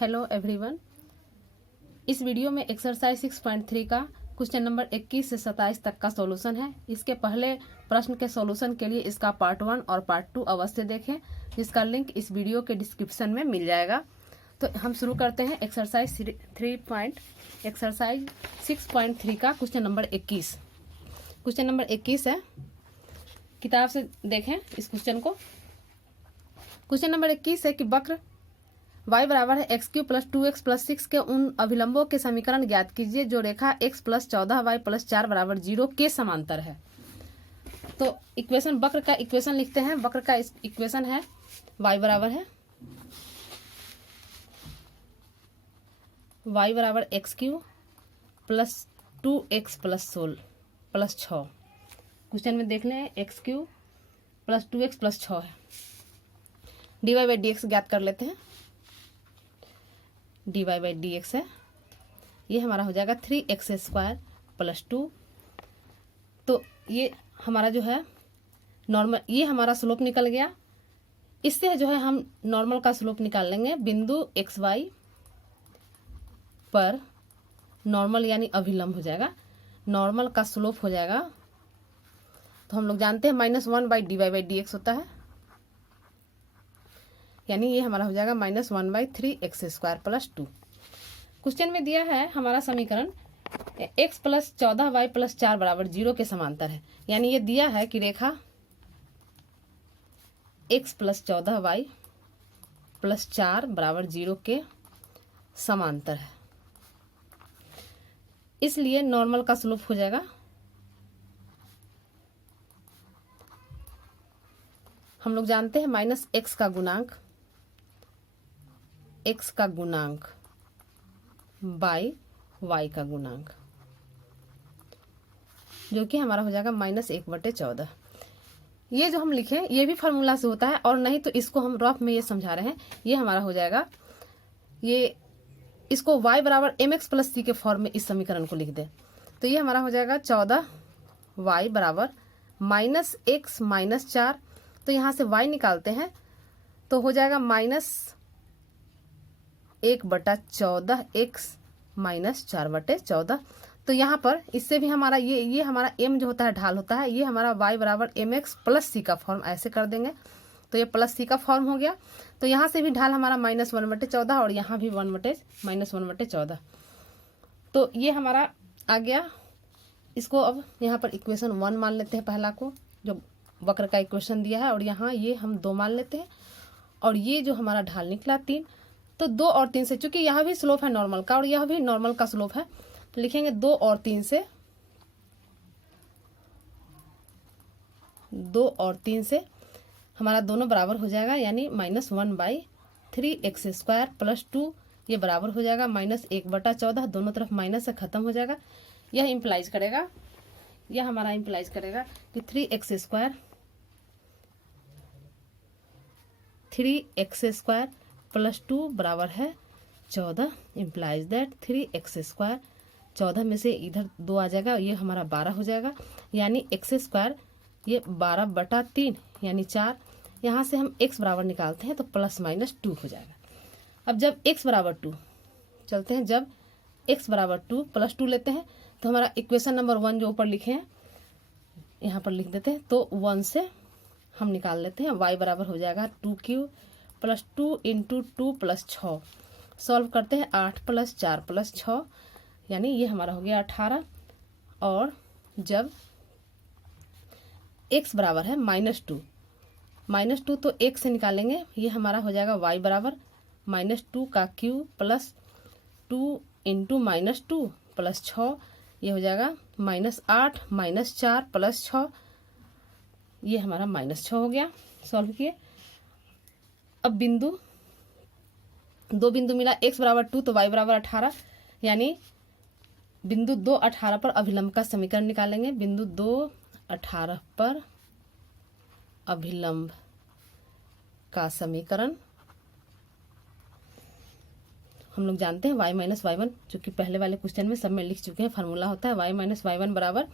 Hello everyone. इस video में exercise 6.3 का क्वेश्चन नंबर 21 से 27 तक का सॉल्यूशन है। इसके पहले प्रश्न के सॉल्यूशन के लिए इसका पार्ट 1 और पार्ट 2 अवश्य देखें, जिसका लिंक इस वीडियो के डिस्क्रिप्शन में मिल जाएगा। तो हम शुरू करते हैं एक्सरसाइज 6.3 का क्वेश्चन नंबर 21। क्वेश्चन नंबर 21 है, किताब से देखें इस क्वेश्चन को। क्वेश्चन नंबर 21 है कि वक्र y बराबर है x³ प्लस 2x प्लस 6 के उन अभिलंबों के समीकरण ज्ञात कीजिए जो रेखा x प्लस 14y प्लस 4 बराबर 0 के समांतर है। तो इक्वेशन, वक्र का इक्वेशन लिखते हैं। वक्र का इक्वेशन है y बराबर है x³ plus 2x plus 16 plus 6। Question में देख लें x³ प्लस 2x प्लस 6 है। dy/dx ज्ञात कर लेते हैं। dy/dx है, ये हमारा हो जाएगा 3x² प्लस 2। तो ये हमारा जो है नॉर्मल, ये हमारा स्लोप निकल गया। इससे जो है हम नॉर्मल का स्लोप निकाल लेंगे। बिंदु xy पर नॉर्मल यानी अभिलंब हो जाएगा, नॉर्मल का स्लोप हो जाएगा। तो हम लोग जानते हैं -1/dy/dx होता है, यानी ये हमारा हो जाएगा -1/3x² प्लस 2। क्वेश्चन में दिया है हमारा समीकरण x प्लस 14y प्लस 4 बराबर 0 के समांतर है। यानी ये दिया है कि रेखा x प्लस 14y प्लस 4 बराबर 0 के समांतर है, इसलिए नॉर्मल का स्लोप हो जाएगा हम लोग जानते हैं -x का गुणांक, x का गुणांक बाई y का गुणांक, जो कि हमारा हो जाएगा -1/14। ये जो हम लिखें ये भी फार्मूला से होता है, और नहीं तो इसको हम रफ में ये समझा रहे हैं। ये हमारा हो जाएगा, ये इसको y बराबर mx प्लस c के फॉर्म में इस समीकरण को लिख दे। तो ये हमारा हो जाएगा 14y बराबर -x - 4। तो यहाँ से y निकालते हैं तो हो जाएगा -1/14 x - 4/14। तो यहाँ पर इससे भी हमारा ये हमारा m जो होता है ढाल होता है, ये हमारा y बराबर mx प्लस c का फॉर्म ऐसे कर देंगे। तो ये प्लस c का फॉर्म हो गया। तो यहाँ से भी ढाल हमारा -1/14 और यहाँ भी -1/14। तो ये हमारा आ गया। इसको अब यहाँ पर इक्वेशन 1 मान लेते हैं, पहला को जो वक्र का इक्वेशन दिया है, और यहाँ ये हम 2 मान लेते हैं। और ये जो हमारा ढाल निकला 3, तो 2 और 3 से, चूंकि यहाँ भी स्लोप है नॉर्मल का और यह भी नॉर्मल का स्लोप है, तो लिखेंगे 2 और 3 से, 2 और 3 से हमारा दोनों बराबर हो जाएगा, यानी -1/3x² प्लस 2। ये बराबर हो जाएगा -1/14। दोनों तरफ माइनस से खत्म हो जाएगा। यह इम्प्लाइज करेगा, यह हमारा इम्प्लाइज करेगा कि 3x² प्लस 2 बराबर है 14। इम्प्लाइज दैट 3x², 14 में से इधर 2 आ जाएगा, ये हमारा 12 हो जाएगा। यानी x² ये 12/3 यानी 4। यहाँ से हम x बराबर निकालते हैं तो ±2 हो जाएगा। अब जब x बराबर 2 चलते हैं, जब x बराबर 2 प्लस 2 लेते हैं तो हमारा इक्वेशन नंबर 1 जो ऊपर लिखे हैं यहाँ पर लिख देते हैं। तो 1 से हम निकाल लेते हैं, y बराबर हो जाएगा 2³ प्लस 2 × 2 प्लस 6। सॉल्व करते हैं 8 प्लस 4 प्लस 6, यानी ये हमारा हो गया 18। और जब x बराबर है -2 तो 1 से निकालेंगे, ये हमारा हो जाएगा y बराबर -2³ प्लस 2 × -2 प्लस 6। ये हो जाएगा -8 - 4 प्लस 6, ये हमारा -6 हो गया। सॉल्व किए। अब बिंदु, 2 बिंदु मिला, x बराबर 2 तो y बराबर 18, यानी बिंदु 2, 18 पर अभिलंब का समीकरण निकालेंगे। बिंदु 2, 18 पर अभिलंब का समीकरण हम लोग जानते हैं y - y1, जो कि पहले वाले क्वेश्चन में सब में लिख चुके हैं। फार्मूला होता है y - y1 बराबर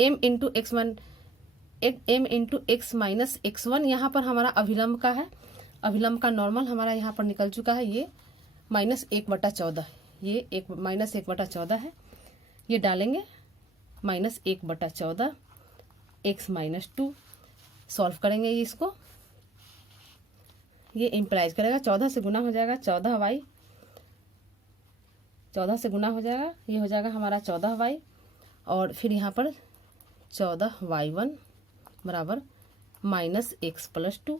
m × x - x1। यहाँ पर हमारा अभिलंब का है, अभिलंब का नॉर्मल हमारा यहाँ पर निकल चुका है, ये -1/14, ये -1/14 है, ये डालेंगे -1/14 x -2, सॉल्व करेंगे ये इसको, ये इम्प्लाइज करेगा 14 से गुना हो जाएगा 14y, 14 से गुना हो जाएगा, ये हो जाएगा हमारा 14y, और फिर यहाँ पर 14y1 बराबर -x + 2।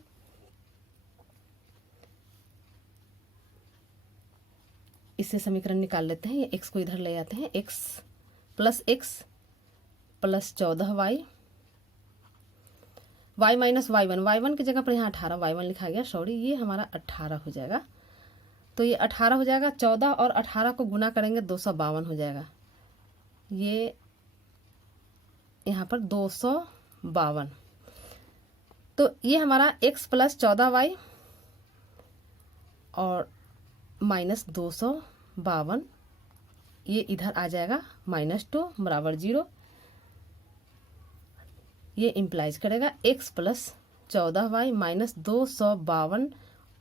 इससे समीकरण निकाल लेते हैं, ये x को इधर ले आते हैं, x + x + 14y, y - y1, y1 की जगह पर यहाँ 18 y1 लिखा गया, सॉरी, ये हमारा 18 हो जाएगा। तो ये 18 हो जाएगा, 14 और 18 को गुना करेंगे 252 हो जाएगा, ये यहाँ पर 252। तो ये हमारा x + 14y और -252, ये इधर आ जाएगा -2 बराबर 0, ये इम्प्लाइज करेगा x + 14y -252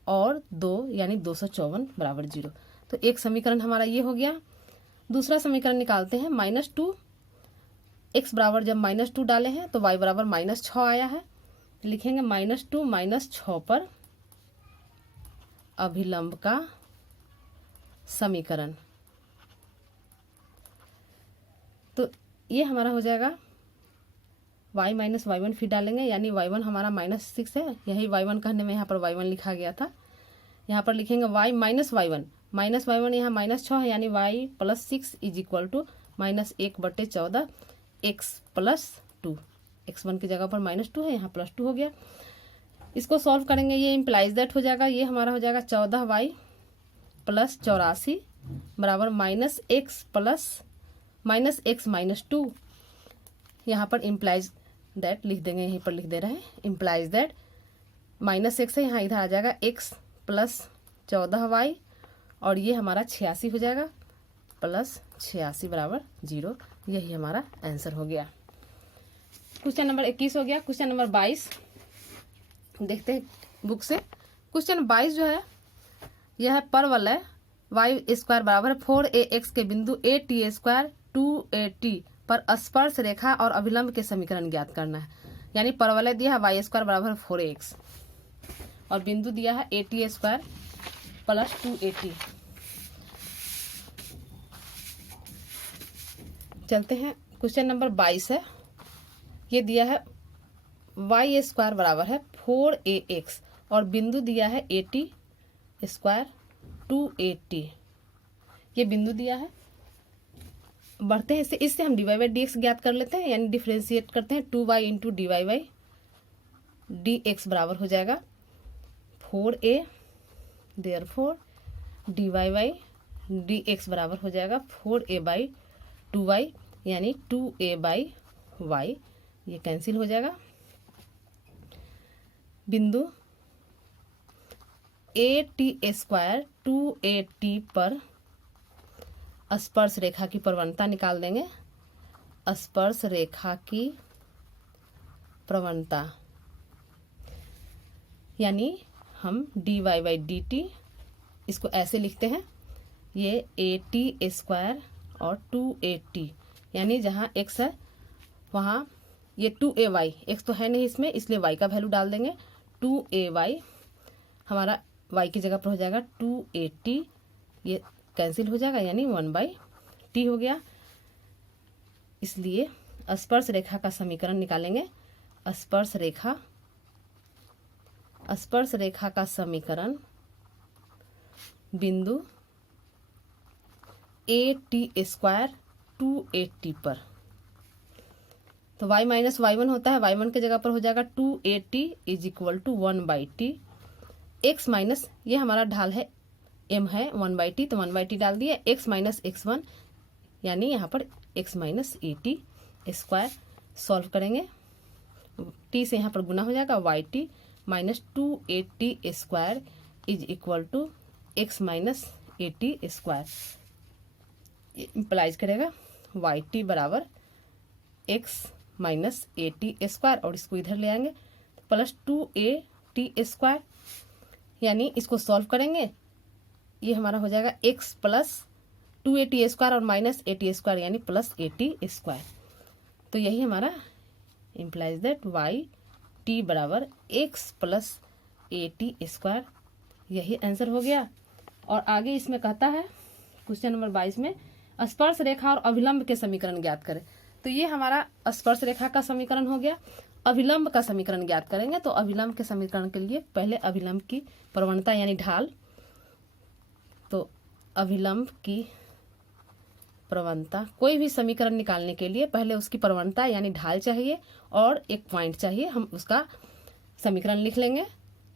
और 2 यानी 254 बराबर 0। तो एक समीकरण हमारा ये हो गया। दूसरा समीकरण निकालते हैं, -2, x बराबर जब -2 डाले हैं तो y बराबर -6 आया है, लिखेंगे -2 - 6 पर अभिलंब का समीकरण। तो ये हमारा हो जाएगा y - y1 फिर डालेंगे, यानी y1 हमारा -6 है, यही y1 कहने में यहाँ पर y1 लिखा गया था, यहाँ पर लिखेंगे y - y1 यहाँ -6 है, यानी y + 6 = -1/14 x + 2, x1 की जगह पर -2 है, यहाँ +2 हो गया। इसको सॉल्व करेंगे, ये इम्प्लाइज दैट हो जाएगा, ये हमारा हो जाएगा 14y + 84 बराबर -x - 2, यहाँ पर इम्प्लाइज दैट लिख देंगे, यहीं पर लिख दे रहे हैं, इम्प्लाइज दैट -x है, यहाँ इधर आ जाएगा x + 14y और ये हमारा 86 हो जाएगा, +86 बराबर 0, यही हमारा आंसर हो गया। क्वेश्चन नंबर 21 हो गया। क्वेश्चन नंबर 22 देखते हैं बुक से। क्वेश्चन 22 जो है यह है परवलय y² बराबर 4ax के बिंदु at² 2at पर स्पर्श रेखा और अभिलंब के समीकरण ज्ञात करना है। यानी परवलय दिया है y² बराबर 4ax और बिंदु दिया है at² + 2at। चलते हैं, क्वेश्चन नंबर 22 है, ये दिया है y² बराबर है 4ax और बिंदु दिया है at² 2at, ये बिंदु दिया है। बढ़ते हैं इससे हम dy/dx ज्ञात कर लेते हैं, यानी डिफ्रेंशिएट करते हैं, 2y × dy/dx बराबर हो जाएगा 4a, देयरफॉर dy/dx बराबर हो जाएगा 4a/2y, यानी 2a/y, ये कैंसिल हो जाएगा। बिंदु at² 2at पर स्पर्श रेखा की प्रवणता निकाल देंगे। स्पर्श रेखा की प्रवणता यानी हम dy/dt इसको ऐसे लिखते हैं, ये at² और 2at, यानी जहाँ x है वहाँ ये 2ay, x तो है नहीं इसमें, इसलिए y का वैल्यू डाल देंगे, 2ay हमारा y की जगह पर हो जाएगा 2at, ये कैंसिल हो जाएगा, यानी 1/t हो गया। इसलिए स्पर्श रेखा का समीकरण निकालेंगे। स्पर्श रेखा का समीकरण बिंदु at² 2at पर, तो y - y1 होता है, y1 की जगह पर हो जाएगा 2at = 1/t, x माइनस ये हमारा ढाल है m है 1/t, तो 1/t डाल दिए, x - x1 यानी यहाँ पर x - at², सॉल्व करेंगे, t से यहाँ पर गुना हो जाएगा, yt - 2at² = x - at², implies करेगा yt बराबर x - at² और इसको इधर ले आएंगे +2at², यानी इसको सॉल्व करेंगे ये हमारा हो जाएगा x प्लस 2at² और माइनस at² यानी प्लस at²। तो यही हमारा इम्प्लाइज दैट वाई टी बराबर x प्लस at²। यही आंसर हो गया। और आगे इसमें कहता है क्वेश्चन नंबर 22 में स्पर्श रेखा और अभिलंब के समीकरण ज्ञात करें। तो ये हमारा स्पर्श रेखा का समीकरण हो गया। अभिलंब का समीकरण ज्ञात करेंगे। तो अभिलंब के समीकरण के लिए पहले अभिलंब की प्रवणता यानी ढाल, तो अभिलंब की प्रवणता, कोई भी समीकरण निकालने के लिए पहले उसकी प्रवणता यानी ढाल चाहिए और एक पॉइंट चाहिए, हम उसका समीकरण लिख लेंगे।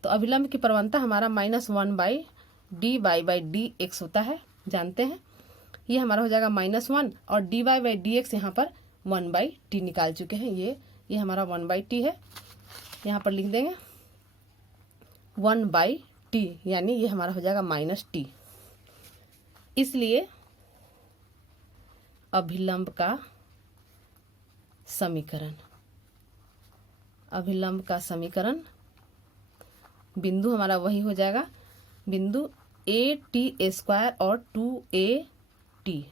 तो अभिलंब की प्रवणता हमारा -1/dy/dx होता है, जानते हैं। ये हमारा हो जाएगा -1 और dy/dx यहाँ पर 1/t निकाल चुके हैं। ये हमारा 1/t है, यहाँ पर लिख देंगे 1/t, यानी ये हमारा हो जाएगा -t। इसलिए अभिलंब का समीकरण बिंदु हमारा वही हो जाएगा, बिंदु at² और 2at,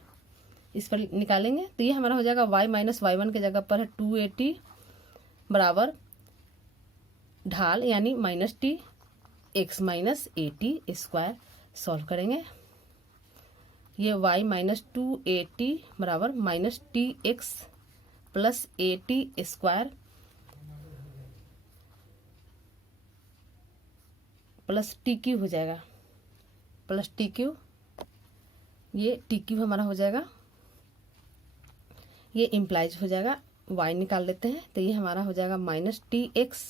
इस पर निकालेंगे। तो ये हमारा हो जाएगा y माइनस y1 के जगह पर है 2at बराबर ढाल यानी -t x minus at²। Solve करेंगे। ये y माइनस 2at बराबर -tx plus at² plus tq हो जाएगा, प्लस tq, ये tq हमारा हो जाएगा। ये इम्प्लाइज हो जाएगा, y निकाल लेते हैं। तो ये हमारा हो जाएगा -tx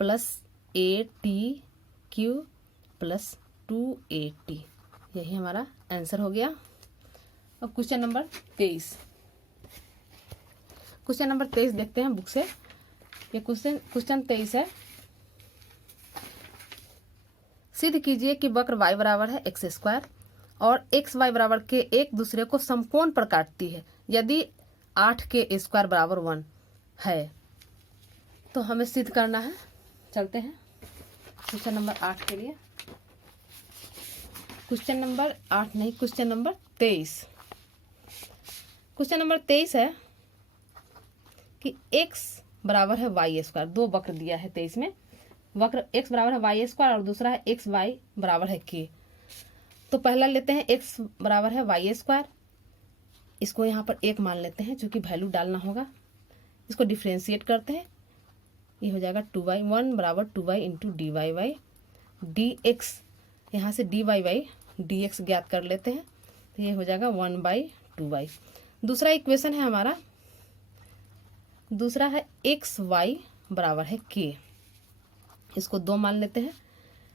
plus atq plus 2at। यही हमारा आंसर हो गया। अब क्वेश्चन नंबर 23 देखते हैं बुक से। ये क्वेश्चन 23 है। सिद्ध कीजिए कि वक्र y बराबर है x² और x y बराबर के एक दूसरे को समकोण पर काटती है यदि 8 के स्क्वायर बराबर 1 है। तो हमें सिद्ध करना है। चलते हैं क्वेश्चन नंबर 8 के लिए। क्वेश्चन नंबर 8 नहीं, क्वेश्चन नंबर 23। क्वेश्चन नंबर 23 है कि x बराबर है y²। दो वक्र दिया है 23 में। वक्र x बराबर है y² और दूसरा है x y बराबर है k। तो पहला लेते हैं x बराबर है y², इसको यहाँ पर 1 मान लेते हैं, चूंकि वैल्यू डालना होगा। इसको डिफ्रेंशिएट करते हैं, ये हो जाएगा 2y, 1 बराबर 2y इंटू dy/dx। यहाँ से dy/dx ज्ञात कर लेते हैं। तो ये हो जाएगा 1/2y। दूसरा इक्वेशन है हमारा, दूसरा है x y बराबर है k, इसको 2 मान लेते हैं।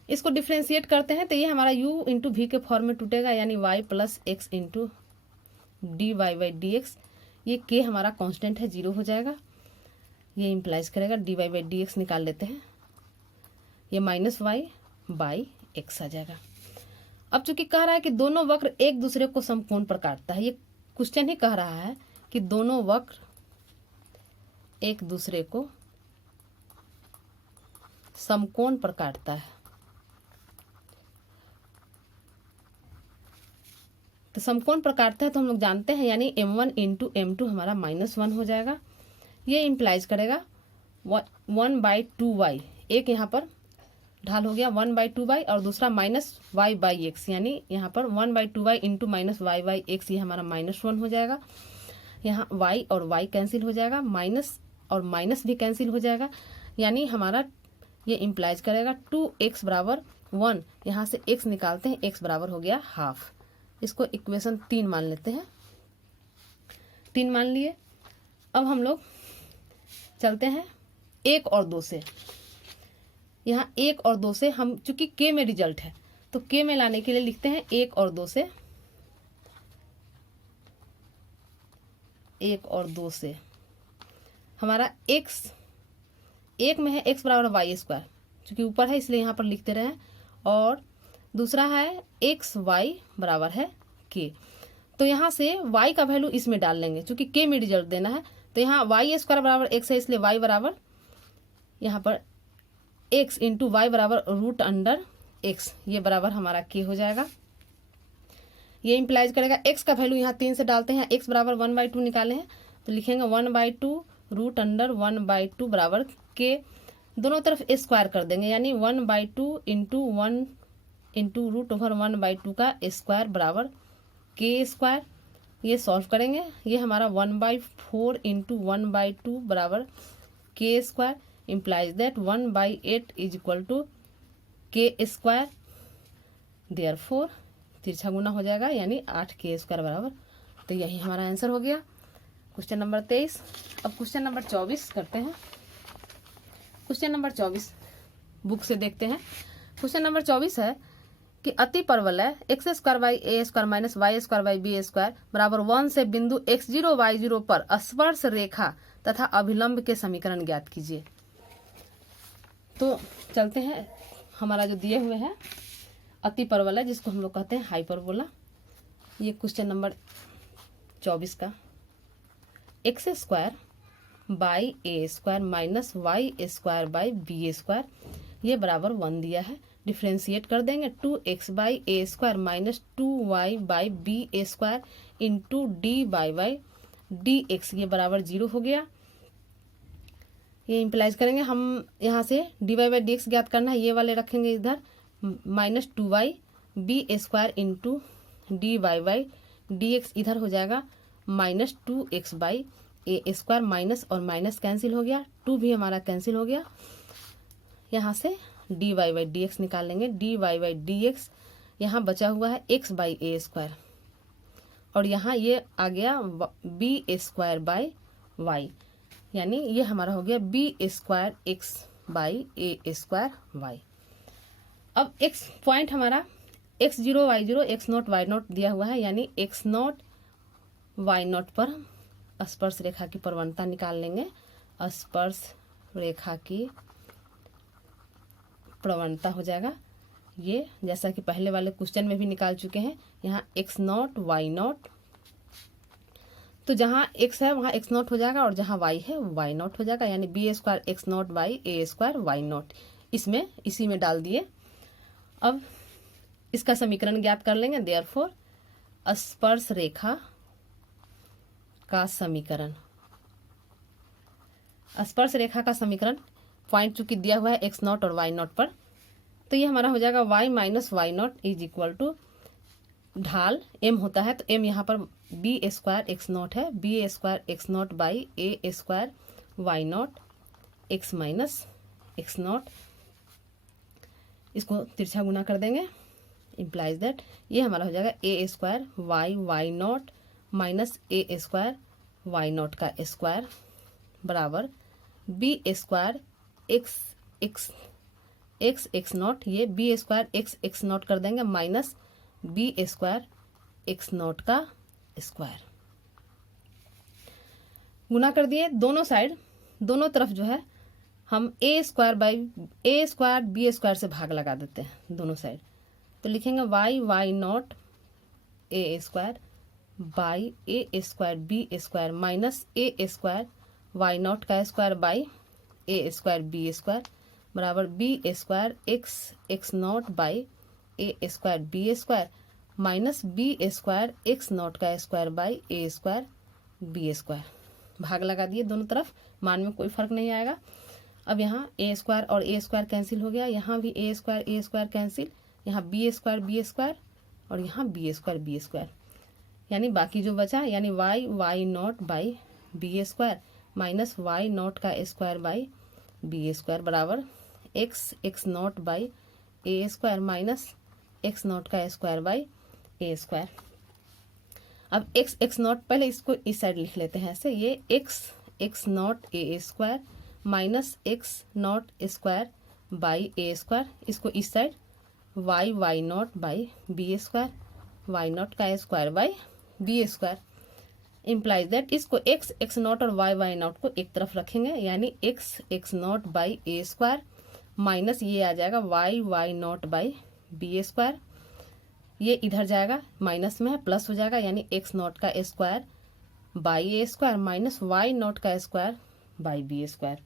इसको डिफ्रेंशिएट करते हैं तो ये हमारा u इंटू v के फॉर्म में टूटेगा, यानी y plus x into dy/dx। ये k हमारा कांस्टेंट है, 0 हो जाएगा। ये इम्प्लाइज करेगा dy/dx निकाल लेते हैं, ये -y/x आ जाएगा। अब चूंकि कह रहा है कि दोनों वक्र एक दूसरे को समकोण पर काटता है, ये क्वेश्चन ही कह रहा है कि दोनों वक्र एक दूसरे को समकोण पर काटता है। तो समकोण पर काटता है तो हम लोग जानते हैं, यानी m1 इंटू m2 हमारा -1 हो जाएगा। ये इम्प्लाइज करेगा 1/2y, एक यहाँ पर ढाल हो गया 1/2y और दूसरा -y/x, यानी यहाँ पर 1/2y इंटू -y/x, ये हमारा -1 हो जाएगा। यहाँ y और y कैंसिल हो जाएगा, माइनस और माइनस भी कैंसिल हो जाएगा, यानी हमारा ये इम्प्लाइज करेगा 2x बराबर 1। यहाँ से x निकालते हैं, x बराबर हो गया हाफ। इसको इक्वेशन 3 मान लेते हैं, 3 मान लिए। अब हम लोग चलते हैं 1 और 2 से। यहाँ 1 और 2 से हम, चूंकि k में रिजल्ट है तो k में लाने के लिए लिखते हैं 1 और 2 से। 1 और 2 से हमारा x, एक में है x बराबर y², चूंकि ऊपर है इसलिए यहाँ पर लिखते रहे, और दूसरा है x y बराबर है k। तो यहाँ से y का वैल्यू इसमें डाल लेंगे, चूंकि k में रिजल्ट देना है। तो यहाँ y² बराबर x है, इसलिए y बराबर यहाँ पर x इंटू वाई बराबर √अंडर एक्स, ये बराबर हमारा के हो जाएगा। ये इम्प्लाइज करेगा एक्स का वैल्यू यहाँ 3 से डालते हैं, एक्स बराबर 1/2 निकाले हैं तो लिखेंगे 1/2 रूट अंडर 1/2 बराबर के, दोनों तरफ स्क्वायर कर देंगे यानी 1/2 इंटू 1 इंटू रूट ओवर 1/2 का स्क्वायर बराबर के स्क्वायर। ये सॉल्व करेंगे, ये हमारा 1/4 इंटू 1/2 बराबर k square implies that 1/8 is equal to k square, therefore तिरछा गुना हो जाएगा यानी 8 के स्क्वायर बराबर। तो यही हमारा आंसर हो गया क्वेश्चन नंबर 23। अब क्वेश्चन नंबर 24 करते हैं। क्वेश्चन नंबर 24 बुक से देखते हैं। क्वेश्चन नंबर 24 है कि अति परवलय x square by a square minus y square by b square बराबर 1 से बिंदु x0 y0 पर स्पर्श रेखा तथा अभिलंब के समीकरण ज्ञात कीजिए। तो चलते हैं, हमारा जो दिए हुए हैं अति परवलय जिसको हम लोग कहते हैं हाइपरबोला, ये क्वेश्चन नंबर 24 का x square by a square minus y square by b square ये बराबर 1 दिया है। डिफ्रेंशिएट कर देंगे 2x by a square minus 2y by b square into d by by d x, ये बराबर 0 हो गया। ये इम्प्लाइज करेंगे हम यहाँ से d y by d x ज्ञात करना है, ये वाले रखेंगे इधर minus 2y b square into d y by d x इधर हो जाएगा minus 2x by a square, minus और माइनस कैंसिल हो गया, 2 भी हमारा कैंसिल हो गया। यहाँ से d y by d x निकाल लेंगे, d y by d x यहाँ बचा हुआ है x बाई ए स्क्वायर और यहाँ ये आ गया बी स्क्वायर बाई वाई, यानी ये हमारा हो गया b square x by a square y. अब x पॉइंट हमारा x0 y0 x0 y0 दिया हुआ है यानी x0 y0 पर स्पर्श रेखा की प्रवणता निकाल लेंगे। स्पर्श रेखा की प्रवणता हो जाएगा ये, जैसा कि पहले वाले क्वेश्चन में भी निकाल चुके हैं। यहाँ x0 y0, तो जहाँ x है वहाँ x0 हो जाएगा और जहाँ y है y0 हो जाएगा यानी b square x0 by a square y0, इसमें इसी में डाल दिए। अब इसका समीकरण ज्ञात कर लेंगे, देयरफॉर स्पर्श रेखा का समीकरण, स्पर्श रेखा का समीकरण पॉइंट चूंकि दिया हुआ है x0 और y0 पर, तो ये हमारा हो जाएगा y minus y0 is equal to ढाल m होता है तो m यहाँ पर बी स्क्वायर x0 है, b square x0 by a square y0 x minus x0, इसको तिरछा गुना कर देंगे इम्प्लाइज दैट ये हमारा हो जाएगा a square y y naught minus a square y not का स्क्वायर बराबर b square x x x x not, ये b square x x naught कर देंगे minus b square x not का स्क्वायर। गुना कर दिए, दोनों साइड दोनों तरफ जो है हम a square by a square b square से भाग लगा देते हैं दोनों साइड, तो लिखेंगे y y naught a square by a square b square minus a square y not का square by a square b square बराबर b square x x not by a square b square minus b square x not का square by a square b square. भाग लगा दिए दोनों तरफ, मान में कोई फर्क नहीं आएगा। अब यहाँ ए स्क्वायर और ए स्क्वायर कैंसिल हो गया, यहाँ भी ए स्क्वायर कैंसिल, यहाँ बी स्क्वायर और यहाँ बी स्क्वायर, यानी बाकी जो बचा यानी y y not by b square minus y not का स्क्वायर बाई बी स्क्वायर बराबर x x not by a square minus x not का स्क्वायर बाई ए स्क्वायर। अब एक्स एक्स नॉट पहले इसको इस साइड लिख लेते हैं ऐसे, ये x x not a square minus x not square by a square, इसको इस side y y not by b square y not का square by b square implies that इसको एक्स एक्स नॉट और वाई वाई नॉट को एक तरफ रखेंगे यानी x x not by a square minus ये आ जाएगा y y not by b square, ये इधर जाएगा माइनस में है प्लस हो जाएगा यानी एक्स नॉट का square by a square minus y not का स्क्वायर बाई बी स्क्वायर।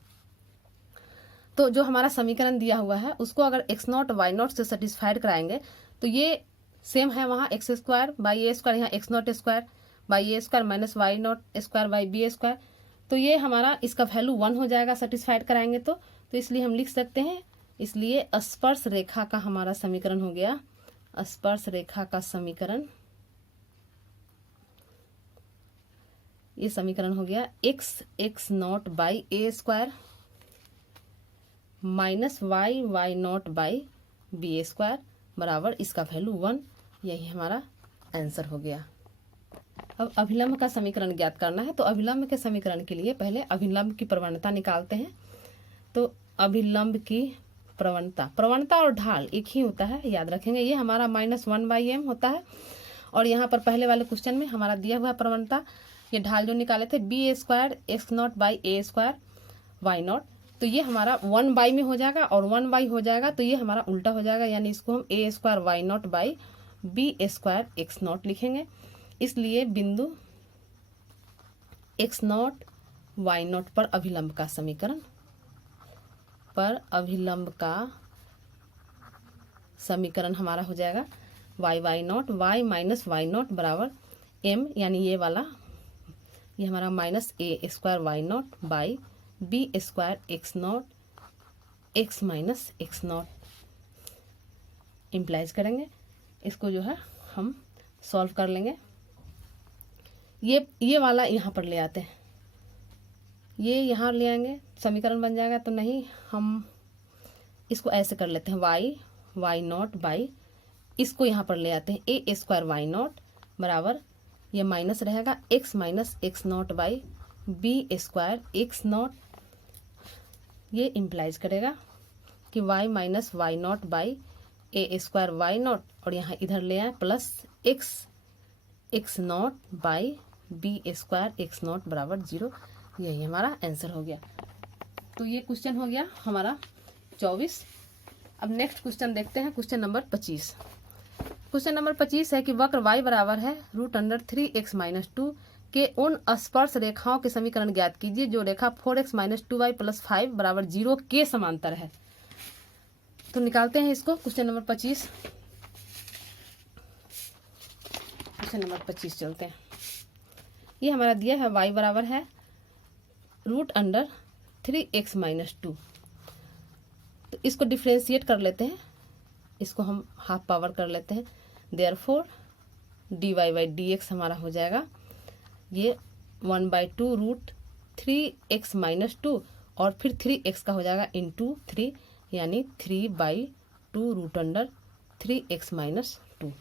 तो जो हमारा समीकरण दिया हुआ है उसको अगर एक्स नॉट वाई नॉट से सेटिस्फाइड कराएंगे तो ये सेम है वहाँ x square by a square, यहाँ x not square by a square minus y naught square by b square. तो ये हमारा इसका वैल्यू 1 हो जाएगा सेटिस्फाइड कराएंगे तो इसलिए हम लिख सकते हैं, इसलिए स्पर्श रेखा का हमारा समीकरण हो गया, स्पर्श रेखा का समीकरण, ये समीकरण हो गया x not by a square minus y not by b square बराबर इसका वैल्यू 1। यही हमारा आंसर हो गया। अब अभिलंब का समीकरण ज्ञात करना है। तो अभिलंब के समीकरण के लिए पहले अभिलंब की प्रवणता निकालते हैं। तो अभिलंब की प्रवणता और ढाल एक ही होता है, याद रखेंगे। ये हमारा -1/m होता है और यहाँ पर पहले वाले क्वेश्चन में हमारा दिया हुआ प्रवणता, ये ढाल जो निकाले थे b square x not by a square y not, तो ये हमारा 1/, में हो जाएगा और 1/, हो जाएगा तो ये हमारा उल्टा हो जाएगा, यानी इसको हम a square y not by b square x naught लिखेंगे। इसलिए बिंदु एक्स नॉट वाई नॉट पर अभिलंब का समीकरण, हमारा हो जाएगा y not y minus y not बराबर m, यानी ये वाला, ये हमारा minus a square y not by b square x not x minus x not implies करेंगे। इसको जो है हम सॉल्व कर लेंगे। ये वाला यहाँ पर ले आते हैं, ये यहाँ ले आएंगे, समीकरण बन जाएगा। तो नहीं, हम इसको ऐसे कर लेते हैं, वाई नॉट बाई, इसको यहाँ पर ले आते हैं ए स्क्वायर वाई नॉट बराबर, ये माइनस रहेगा x minus x not by b square x not. ये इम्प्लाइज करेगा कि y minus y not by a square y not, और यहाँ इधर ले आए plus x not by b square x not बराबर 0। यही हमारा आंसर हो गया। तो ये क्वेश्चन हो गया हमारा 24। अब नेक्स्ट क्वेश्चन देखते हैं, क्वेश्चन नंबर 25। क्वेश्चन नंबर 25 है कि वक्र y बराबर है √3x-2 के उन स्पर्श रेखाओं के समीकरण ज्ञात कीजिए जो रेखा 4x-2y + 5 बराबर 0 के समांतर है। तो निकालते हैं इसको, क्वेश्चन नंबर 25। क्वेश्चन नंबर 25 चलते हैं। ये हमारा दिया है y बराबर है √3x-2। तो इसको डिफ्रेंशिएट कर लेते हैं, इसको हम हाफ पावर कर लेते हैं। देयरफॉर dy/dx हमारा हो जाएगा ये 1/2 √3x-2 और फिर 3x का हो जाएगा इंटू 3, यानी 3/2 √3x-2।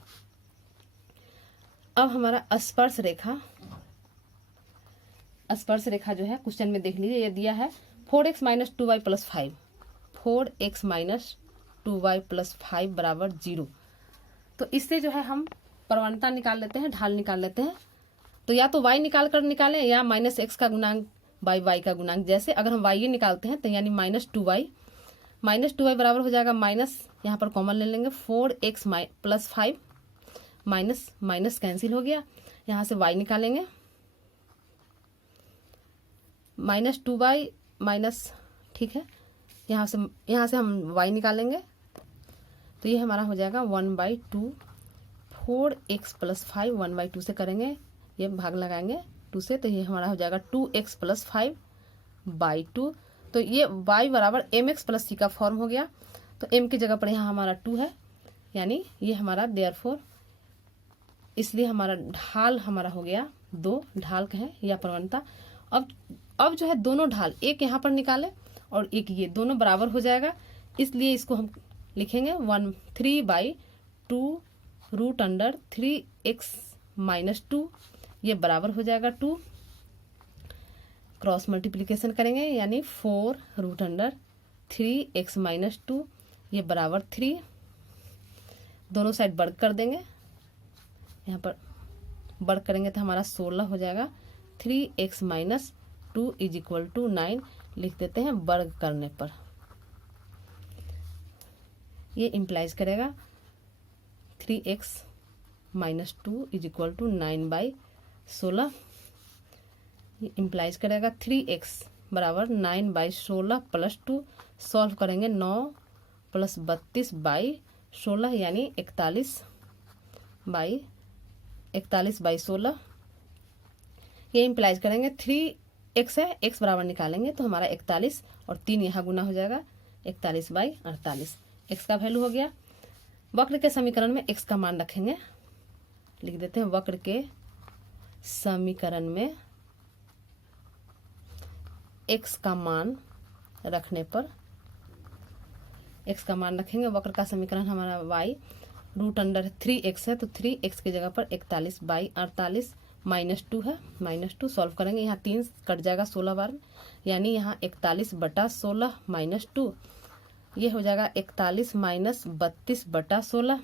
अब हमारा स्पर्श रेखा जो है क्वेश्चन में देख लीजिए, ये दिया है 4x-2y + 5, 4x-2y + 5 बराबर 0। तो इससे जो है हम प्रवणता निकाल लेते हैं, ढाल निकाल लेते हैं। तो या तो y निकाल कर निकालें या -x का गुणांक बाई y का गुणांक। जैसे अगर हम y निकालते हैं तो यानी -2y बराबर हो जाएगा माइनस, यहाँ पर कॉमन ले लेंगे 4x + 5, माइनस कैंसिल हो गया। यहाँ से y निकालेंगे -2y माइनस, ठीक है, यहाँ से हम y निकालेंगे तो ये हमारा हो जाएगा 1/2 4x + 5, 1/2 से करेंगे, ये भाग लगाएंगे 2 से, तो ये हमारा हो जाएगा 2x + 5/2। तो ये y बराबर mx + c का फॉर्म हो गया। तो m की जगह पर यहाँ हमारा 2 है, यानी ये हमारा देयरफॉर, इसलिए हमारा ढाल हमारा हो गया 2, ढाल कहें या प्रवणता। अब जो है दोनों ढाल, एक यहाँ पर निकालें और एक ये, दोनों बराबर हो जाएगा। इसलिए इसको हम लिखेंगे 3/2 √3x-2, ये बराबर हो जाएगा 2। क्रॉस मल्टीप्लिकेशन करेंगे यानी 4 √3x-2, ये बराबर 3। दोनों साइड वर्ग कर देंगे, यहाँ पर वर्ग करेंगे तो हमारा 16 हो जाएगा। 3x-2 = 9 लिख देते हैं वर्ग करने पर। ये इम्प्लाइज करेगा 3x-2 = 9/16। ये इम्प्लाइज करेगा 3x बराबर 9/16 प्लस 2 सॉल्व करेंगे 9 + 32/16 यानी 41/16। ये इम्प्लाइज करेंगे 3x है, x बराबर निकालेंगे तो हमारा 41 और 3 यहाँ गुना हो जाएगा 41/48। x का वैल्यू हो गया। वक्र के समीकरण में x का मान रखेंगे, लिख देते हैं वक्र के समीकरण में x का मान रखने पर, x का मान रखेंगे। वक्र का समीकरण हमारा y √3x है तो 3x की जगह पर 41/48 -2 है, -2 सॉल्व करेंगे। यहाँ 3 कट जाएगा 16 बार, यानी यहाँ 41/16 -2 ये हो जाएगा 41 - 32/16।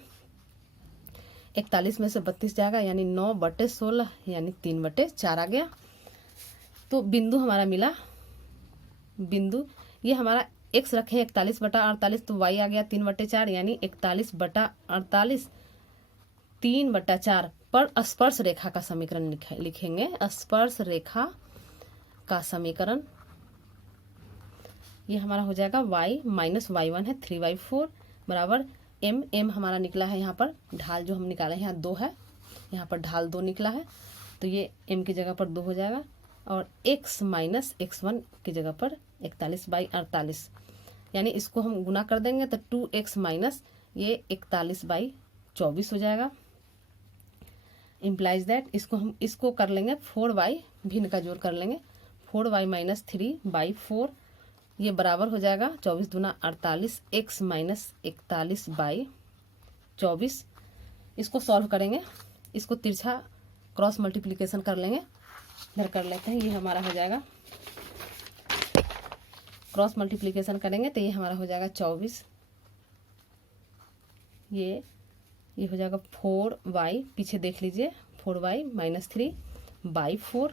41 में से 32 जाएगा यानी 9/16 यानी 3/4 आ गया। तो बिंदु हमारा मिला। बिंदु ये हमारा x रखें 41/48 तो y आ गया 3/4 यानी 41/48 3/4 पर स्पर्श रेखा का समीकरण लिखेंगे। स्पर्श रेखा का समीकरण ये हमारा हो जाएगा y - y1 है 3/4 बराबर m हमारा निकला है। यहाँ पर ढाल जो हम निकाले हैं यहाँ 2 है, यहाँ पर ढाल 2 निकला है तो ये m की जगह पर 2 हो जाएगा और x - x1 की जगह पर 41/48 यानी इसको हम गुना कर देंगे तो 2x माइनस ये 41/24 हो जाएगा। इम्प्लाइज दैट इसको कर लेंगे 4y, भिन्न का जोड़ कर लेंगे 4y - 3/4 ये बराबर हो जाएगा 24 दूना 48 x - 41/24। इसको सॉल्व करेंगे, इसको तिरछा क्रॉस मल्टीप्लिकेशन कर लेंगे, इधर कर लेते हैं। ये हमारा हो जाएगा क्रॉस मल्टीप्लिकेशन करेंगे तो ये हमारा हो जाएगा 24, ये हो जाएगा 4y, पीछे देख लीजिए 4y - 3/4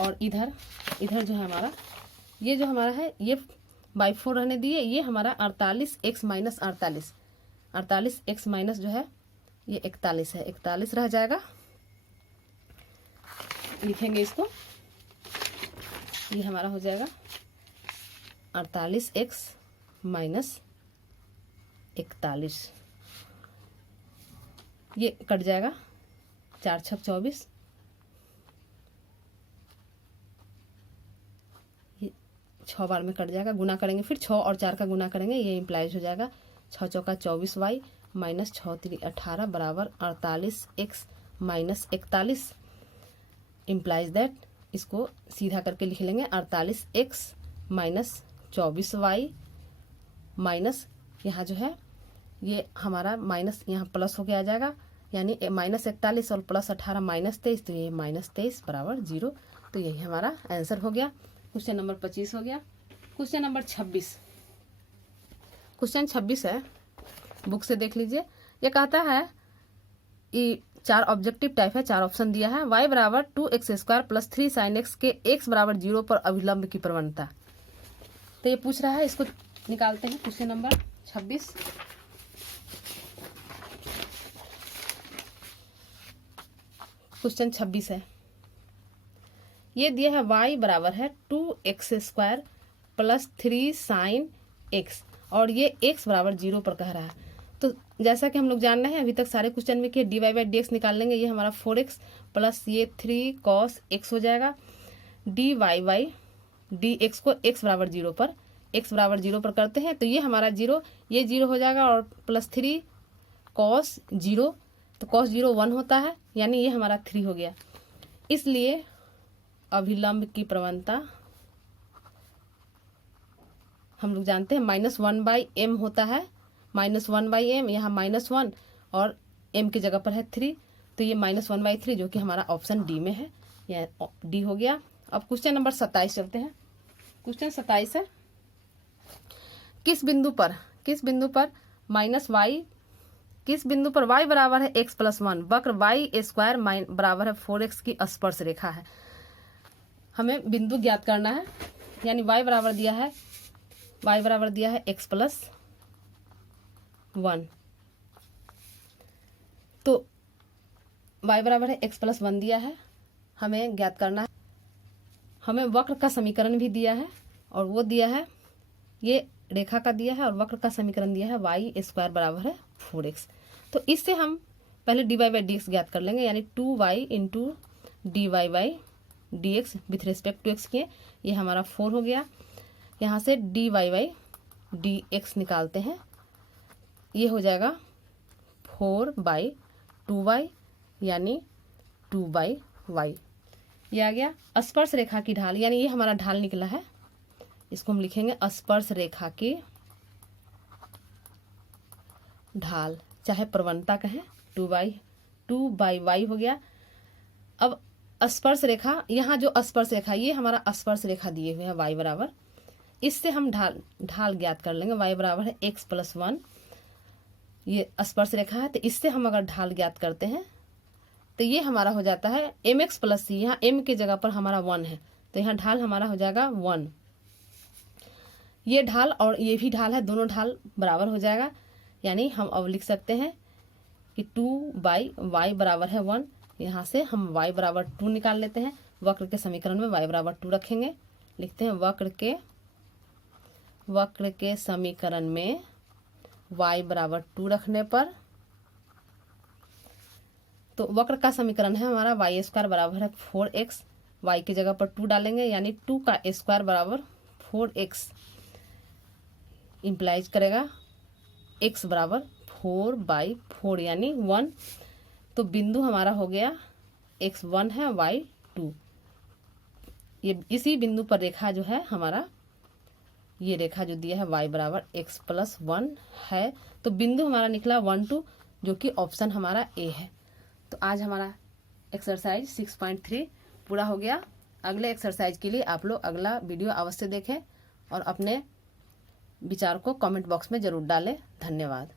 और इधर जो है हमारा ये जो हमारा है ये 4 रहने दिए, ये हमारा 48x - 48 48x माइनस जो है ये 41 है, 41 रह जाएगा। लिखेंगे इसको, ये हमारा हो जाएगा 48x - 41 ये कट जाएगा 4 × 6 = 24 ये 6 बार में कट जाएगा। गुना करेंगे फिर 6 और 4 का गुना करेंगे, ये इम्प्लाइज हो जाएगा 6 × 4 = 24y - 6 × 3 = 18 बराबर 48x - 41 इम्प्लाइज दैट इसको सीधा करके लिख लेंगे 48x - 24y माइनस यहाँ जो है ये हमारा माइनस यहाँ प्लस होके आ जाएगा यानी -41 और +18 -23 तो ये -23 बराबर 0। तो यही हमारा आंसर हो गया। क्वेश्चन नंबर 25 हो गया। क्वेश्चन नंबर 26, क्वेश्चन 26 है, बुक से देख लीजिए। ये कहता है ये 4 ऑब्जेक्टिव टाइप है, 4 ऑप्शन दिया है। y बराबर 2x² + 3 sin x के x बराबर 0 पर अभिलंब की प्रवणता। तो ये पूछ रहा है, इसको निकालते हैं। क्वेश्चन नंबर 26, क्वेश्चन 26 है, ये दिया है y बराबर है 2x² + 3 sin x और ये x बराबर 0 पर कह रहा है। तो जैसा कि हम लोग जान रहे हैं अभी तक सारे क्वेश्चन में कि dy/dx निकाल लेंगे। ये हमारा 4x प्लस ये 3 cos x हो जाएगा। dy/dx को x बराबर 0 पर करते हैं तो ये हमारा 0 ये 0 हो जाएगा और +3 cos 0 तो cos 0 1 होता है यानी ये हमारा 3 हो गया। इसलिए अभिलंब की प्रवणता हम लोग जानते हैं -1/m होता है, -1/m यहाँ -1 और m की जगह पर है 3 तो ये -1/3 जो कि हमारा ऑप्शन डी में है, यह डी हो गया। अब क्वेश्चन नंबर 27 चलते हैं। क्वेश्चन 27 है, किस बिंदु पर y बराबर है x + 1 वक्र y² बराबर है 4x की स्पर्श रेखा है। हमें बिंदु ज्ञात करना है, यानी y बराबर दिया है x + 1 तो y बराबर है x + 1 दिया है, हमें ज्ञात करना है हमें वक्र का समीकरण भी दिया है और वो दिया है, ये रेखा का दिया है और वक्र का समीकरण दिया है y² बराबर है 4x। तो इससे हम पहले dy बाई डी एक्स ज्ञात कर लेंगे, यानी 2y into d y by d x with respect to x किए, ये हमारा 4 हो गया। यहाँ से dy बाई डी एक्स निकालते हैं, ये हो जाएगा 4/2y यानी 2/y। ये आ गया। स्पर्श रेखा की ढाल, यानी ये हमारा ढाल निकला है, इसको हम लिखेंगे स्पर्श रेखा की ढाल, चाहे प्रवणता कहें, 2/y हो गया। अब स्पर्श रेखा, यहाँ जो स्पर्श रेखा, ये हमारा स्पर्श रेखा दिए हुए हैं y बराबर, इससे हम ढाल ज्ञात कर लेंगे। y बराबर है x+1, ये स्पर्श रेखा है, तो इससे हम अगर ढाल ज्ञात करते हैं तो ये हमारा हो जाता है mx + c। यहाँ m की जगह पर हमारा 1 है, तो यहाँ ढाल हमारा हो जाएगा 1। ये ढाल और ये भी ढाल है, दोनों ढाल बराबर हो जाएगा, यानी हम अब लिख सकते हैं कि 2/y बराबर है 1। यहाँ से हम y बराबर 2 निकाल लेते हैं। वक्र के समीकरण में y बराबर 2 रखेंगे, लिखते हैं वक्र के समीकरण में y बराबर 2 रखने पर, तो वक्र का समीकरण है हमारा y² बराबर है 4x, y की जगह पर 2 डालेंगे, यानी 2 का स्क्वायर बराबर 4x इम्प्लाइज करेगा x बराबर 4/4 यानी 1। तो बिंदु हमारा हो गया x1 है, y2। ये इसी बिंदु पर रेखा जो है हमारा, ये रेखा जो दिया है y बराबर x+1 है। तो बिंदु हमारा निकला 1, 2, जो कि ऑप्शन हमारा ए है। तो आज हमारा एक्सरसाइज 6.3 पूरा हो गया। अगले एक्सरसाइज के लिए आप लोग अगला वीडियो अवश्य देखें और अपने विचार को कमेंट बॉक्स में ज़रूर डालें। धन्यवाद।